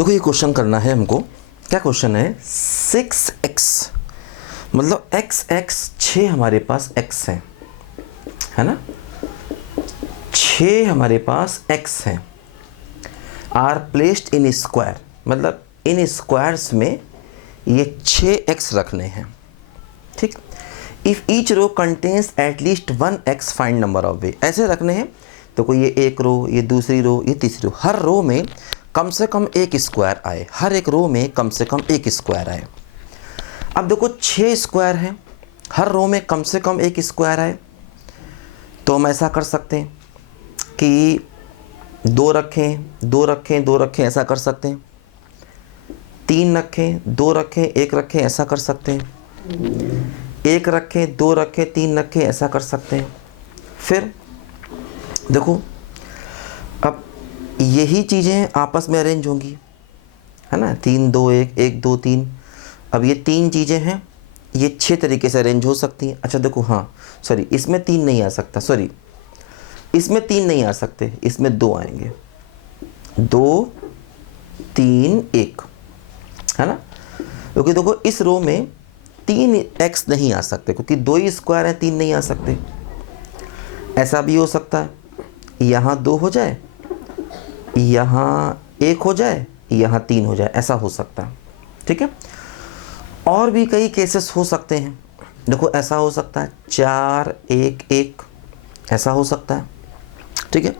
देखो ये क्वेश्चन करना है हमको। क्या क्वेश्चन है? 6x मतलब x 6 हमारे पास x है ना, 6 हमारे पास x है। आर प्लेस्ड इन स्क्वायर मतलब इन स्क्वायर्स में ये 6x रखने हैं, ठीक। If each row contains at least 1x find number of way, ऐसे रखने हैं। तो कोई ये एक रो, ये दूसरी रो, ये तीसरी रो, हर रो में कम से कम एक स्क्वायर आए, हर एक रो में कम से कम एक स्क्वायर आए। अब देखो 6 स्क्वायर हैं, हर रो में कम से कम एक स्क्वायर आए, तो हम ऐसा कर सकते हैं कि 2 रखें 2 रखें 2 रखें, ऐसा कर सकते हैं। 3 रखें 2 रखें 1 रखें, ऐसा कर सकते हैं। 1 रखें 2 रखें 3 रखें, ऐसा कर सकते हैं। फिर देखो अब यही चीज़ें आपस में अरेंज होंगी, है ना, 3 2 1 1 2 3। अब ये 3 चीज़ें हैं, ये 6 तरीके से अरेंज हो सकती हैं। अच्छा देखो, हाँ सॉरी, इसमें 3 नहीं आ सकता, सॉरी इसमें 3 नहीं आ सकते, इसमें 2 आएंगे, 2 3 1, है ना। क्योंकि देखो इस रो में 3x नहीं आ सकते, क्योंकि 2 ही स्क्वायर है, 3 नहीं आ सकते। ऐसा भी हो सकता है, यहाँ 2 हो जाए, यहाँ 1 हो जाए, यहाँ 3 हो जाए, ऐसा हो सकता है, ठीक है। और भी कई केसेस हो सकते हैं। देखो ऐसा हो सकता है 4 1 1, ऐसा हो सकता है, ठीक है।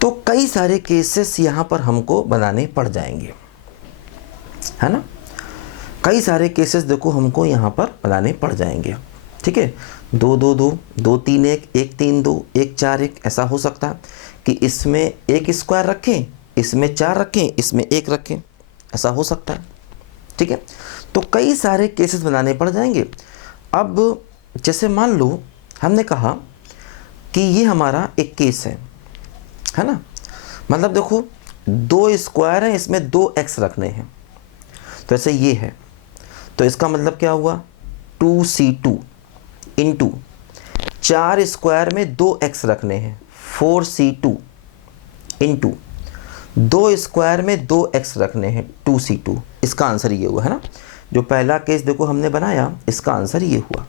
तो कई सारे केसेस यहाँ पर हमको बनाने पड़ जाएंगे, है ना। कई सारे केसेस देखो हमको यहाँ पर बनाने पड़ जाएंगे, ठीक है। 2 2 2 2 3 1 1 3 2 1 4 1, ऐसा हो सकता है कि इसमें एक स्क्वायर रखें, इसमें 4 रखें, इसमें 1 रखें, ऐसा हो सकता है, ठीक है। तो कई सारे केसेस बनाने पड़ जाएंगे। अब जैसे मान लो हमने कहा कि ये हमारा एक केस है ना, मतलब देखो 2 स्क्वायर हैं, इसमें 2x रखने हैं, तो ऐसे ये है, तो इसका मतलब क्या हुआ 2c2 इंटू 4 स्क्वायर में 2x रखने हैं 4c2 इंटू 2 स्क्वायर में 2x रखने हैं 2c2। इसका आंसर ये हुआ, है ना। जो पहला केस देखो हमने बनाया, इसका आंसर ये हुआ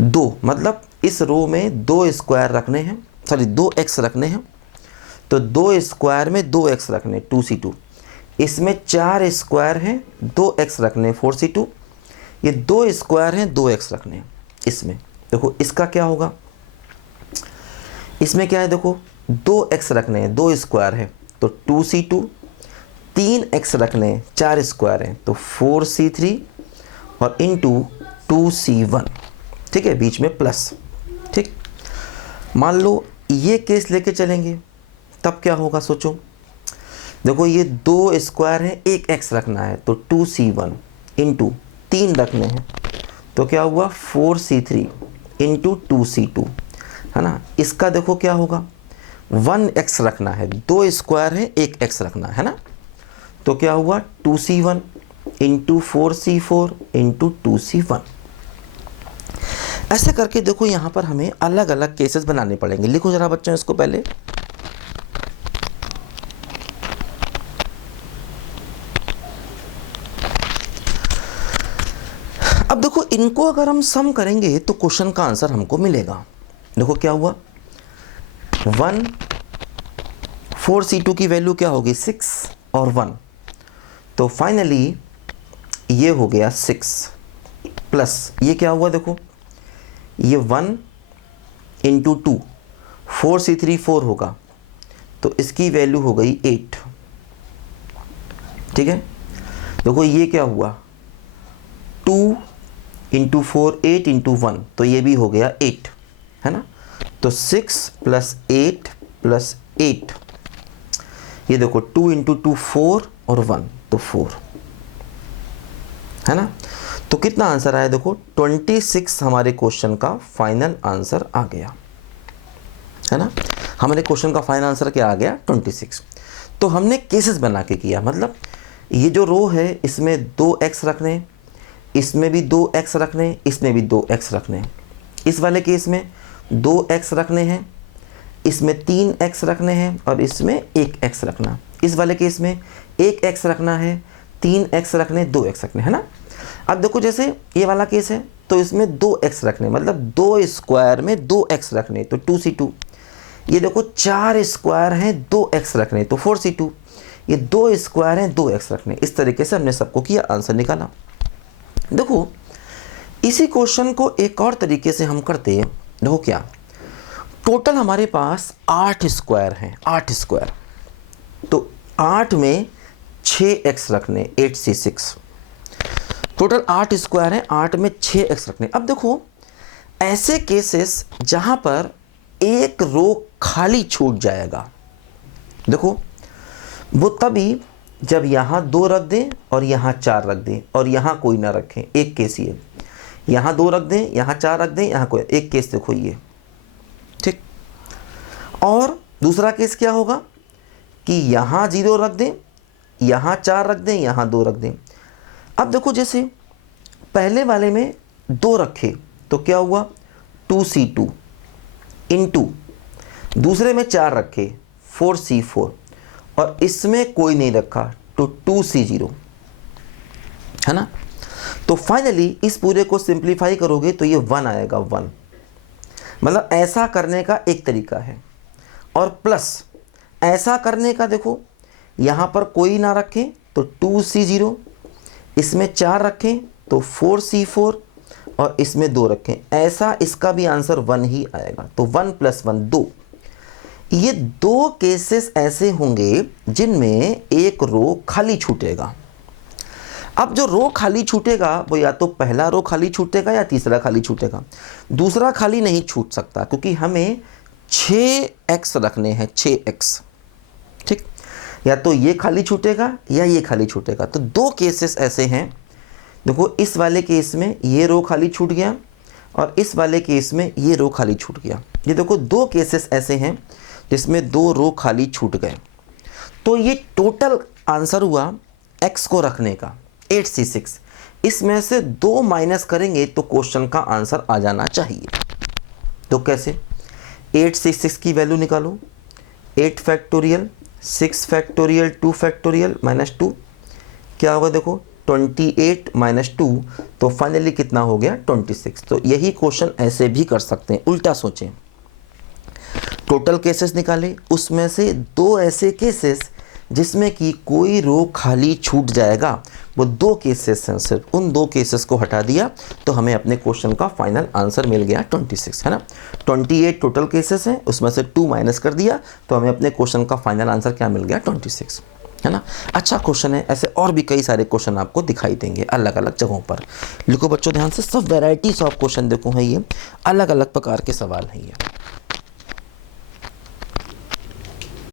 2, मतलब इस रो में 2 स्क्वायर रखने हैं, सॉरी 2x रखने हैं, तो 2 स्क्वायर में 2x रखने 2c2। इसमें 4 स्क्वायर हैं, 2x रखने 4c2। ये 2 स्क्वायर हैं, 2x रखने। इसमें देखो इसका क्या होगा, इसमें क्या है देखो 2x रखने हैं, 2 स्क्वायर है तो 2c2, 3x रखने हैं, 4 स्क्वायर हैं तो 4c3 और इंटू 2c1, ठीक है, बीच में प्लस, ठीक। मान लो ये केस लेके चलेंगे, तब क्या होगा सोचो। देखो ये 2 स्क्वायर है, 1x रखना है तो 2c1 इंटू 3 रखने हैं, तो क्या हुआ 4c3 इंटू 2c2, है ना। इसका देखो क्या होगा 1x रखना है, 2 स्क्वायर है, 1x रखना है ना, तो क्या हुआ 2c1 into 4c4 into 2c1। ऐसे करके देखो यहाँ पर हमें अलग अलग केसेस बनाने पड़ेंगे। लिखो जरा बच्चों इसको पहले। अब देखो इनको अगर हम सम करेंगे तो क्वेश्चन का आंसर हमको मिलेगा। देखो क्या हुआ 1 4c2 की वैल्यू क्या होगी 6 और 1, तो फाइनली ये हो गया 6 प्लस ये क्या हुआ देखो ये 1 इंटू 2, 4c3 4 होगा तो इसकी वैल्यू हो गई 8, ठीक है। देखो ये क्या हुआ 2 इंटू 4 8 इंटू 1, तो ये भी हो गया 8, है ना। तो 6 प्लस 8 प्लस 8, ये देखो 2 इंटू 2 4 और 1 तो 4, है ना। तो कितना आंसर आया देखो 26 हमारे क्वेश्चन का फाइनल आंसर आ गया, है ना। हमारे क्वेश्चन का फाइनल आंसर क्या आ गया 26। तो हमने केसेस बना के किया, मतलब ये जो रो है इसमें 2x रखने, इसमें भी 2x रखने, इसमें भी 2x रखने। इस वाले केस में 2x रखने हैं, इसमें 3x रखने हैं और इसमें 1x रखना। इस वाले केस में 1x रखना है, 3x रखने, 2x रखने, है ना। अब देखो जैसे ये वाला केस है तो इसमें 2x रखने, मतलब 2 स्क्वायर में 2x रखने तो 2c2। ये देखो 4 स्क्वायर हैं 2x रखने तो 4c2। ये 2 स्क्वायर हैं 2x रखने। इस तरीके से हमने सबको किया, आंसर निकाला। देखो इसी क्वेश्चन को एक और तरीके से हम करते हैं। देखो क्या, टोटल हमारे पास 8 स्क्वायर हैं, 8 स्क्वायर, तो 8 में 6x रखने, 8c6। टोटल 8 स्क्वायर हैं, 8 में 6x रखने। अब देखो ऐसे केसेस जहां पर एक रो खाली छूट जाएगा, देखो वो तभी जब यहाँ 2 रख दें और यहाँ 4 रख दें और यहाँ कोई ना रखें। एक केस ये, यहाँ 2 रख दें, यहाँ 4 रख दें, यहाँ कोई, एक केस देखो ये, ठीक। और दूसरा केस क्या होगा कि यहाँ 0 रख दें, यहाँ 4 रख दें, यहाँ 2 रख दें। अब देखो जैसे पहले वाले में 2 रखे तो क्या हुआ 2c2 इंटू, दूसरे में 4 रखे 4c4 और इसमें कोई नहीं रखा तो 2c0, है ना। तो फाइनली इस पूरे को सिंप्लीफाई करोगे तो ये 1 आएगा, 1। मतलब ऐसा करने का एक तरीका है। और प्लस ऐसा करने का, देखो यहाँ पर कोई ना रखें तो 2c0, इसमें 4 रखें तो 4c4 और इसमें 2 रखें, ऐसा इसका भी आंसर 1 ही आएगा। तो 1 + 1 2। ये 2 केसेस ऐसे होंगे जिनमें एक रो खाली छूटेगा। अब जो रो खाली छूटेगा वो या तो पहला रो खाली छूटेगा या तीसरा खाली छूटेगा। दूसरा खाली नहीं छूट सकता क्योंकि हमें 6x रखने हैं, 6x, ठीक। या तो ये खाली छूटेगा या ये खाली छूटेगा। तो 2 केसेस ऐसे हैं। देखो इस वाले केस में ये रो खाली छूट गया और इस वाले केस में ये रो खाली छूट गया। ये देखो 2 केसेस ऐसे हैं जिसमें 2 रो खाली छूट गए। तो ये टोटल आंसर हुआ x को रखने का 8c6। इसमें से 2 माइनस करेंगे तो क्वेश्चन का आंसर आ जाना चाहिए। तो कैसे, 8c6 की वैल्यू निकालो, 8 फैक्टोरियल 6 फैक्टोरियल 2 फैक्टोरियल -2 क्या होगा, देखो 28 - 2 तो फाइनली कितना हो गया 26। तो यही क्वेश्चन ऐसे भी कर सकते हैं, उल्टा सोचें। टोटल केसेस निकाले, उसमें से 2 ऐसे केसेस जिसमें कि कोई रो खाली छूट जाएगा, वो 2 केसेस हैं सिर्फ। उन 2 केसेस को हटा दिया तो हमें अपने क्वेश्चन का फाइनल आंसर मिल गया 26, है ना। 28 टोटल केसेस हैं, उसमें से 2 माइनस कर दिया तो हमें अपने क्वेश्चन का फाइनल आंसर क्या मिल गया 26, है ना। अच्छा क्वेश्चन है। ऐसे और भी कई सारे क्वेश्चन आपको दिखाई देंगे अलग अलग जगहों पर। लिखो बच्चों ध्यान से, सब वेराइटीज ऑफ क्वेश्चन देखो है, ये अलग अलग प्रकार के सवाल हैं ये।